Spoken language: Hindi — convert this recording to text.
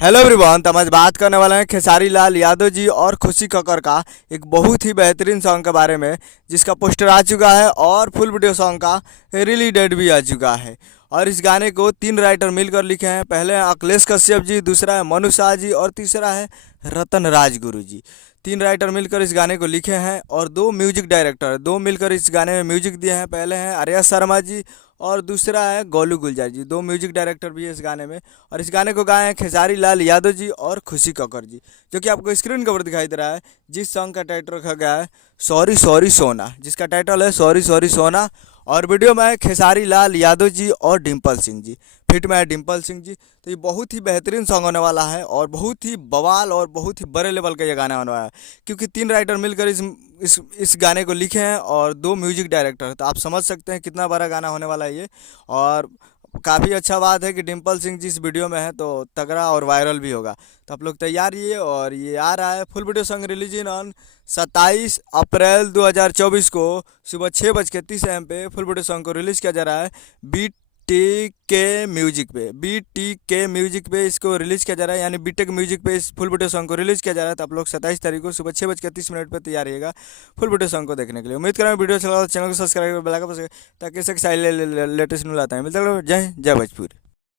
Hello everyone. तो हम आज बात करने वाले हैं खेसारी लाल यादव जी और खुशी कक्कर का एक बहुत ही बेहतरीन सॉन्ग के बारे में, जिसका पोस्टर आ चुका है और फुल वीडियो सॉन्ग का रिलीज डेट भी आ चुका है। और इस गाने को तीन राइटर मिलकर लिखे हैं। पहले हैं अखिलेश कश्यप जी, दूसरा है मनु शाह जी और तीसरा है रतन राजगुरु जी। तीन राइटर मिलकर इस गाने को लिखे हैं और दो म्यूजिक डायरेक्टर दो मिलकर इस गाने में म्यूजिक दिए हैं। पहले हैं आर्या शर्मा जी और दूसरा है गोलू गुलजार जी। दो म्यूजिक डायरेक्टर भी है इस गाने में। और इस गाने को गाए हैं खेसारी लाल यादव जी और खुशी कक्कर जी, जो कि आपको स्क्रीन के ऊपर दिखाई दे रहा है। जिस सॉन्ग का टाइटल रखा गया है सॉरी सॉरी सोना, जिसका टाइटल है सॉरी सॉरी सोना। और वीडियो में है खेसारी लाल यादव जी और डिम्पल सिंह जी, फिट में है डिम्पल सिंह जी। तो ये बहुत ही बेहतरीन सॉन्ग होने वाला है और बहुत ही बवाल और बहुत ही बड़े लेवल का ये गाना होने वाला है, क्योंकि तीन राइटर मिलकर इस गाने को लिखे हैं और दो म्यूजिक डायरेक्टर। तो आप समझ सकते हैं कितना बड़ा गाना होने वाला है ये। और काफ़ी अच्छा बात है कि डिम्पल सिंह जी इस वीडियो में है, तो तगड़ा और वायरल भी होगा। तो आप लोग तैयार रहिए। और ये आ रहा है full video song release in on 27 अप्रैल 2024 को सुबह 6:30 AM पे फुल वीडियो सॉन्ग को रिलीज़ किया जा रहा है। बी टी के म्यूजिक पे इसको रिलीज़ किया जा रहा है, यानी बीटेक म्यूजिक पे इस फुल वीडियो सॉन्ग को रिलीज़ किया जा रहा है। तो आप लोग 27 तारीख को सुबह 6:30 पर तैयार रहिएगा फुल वीडियो सॉन्ग को देखने के लिए। उम्मीद करें वीडियो अच्छा लगा तो चैनल को सब्सक्राइब कर बेल आइकन पर, ताकि इससे लेटेस्ट न्यूज़ आता है। मिलते हैं। जय हिंद, जय भोजपुरी।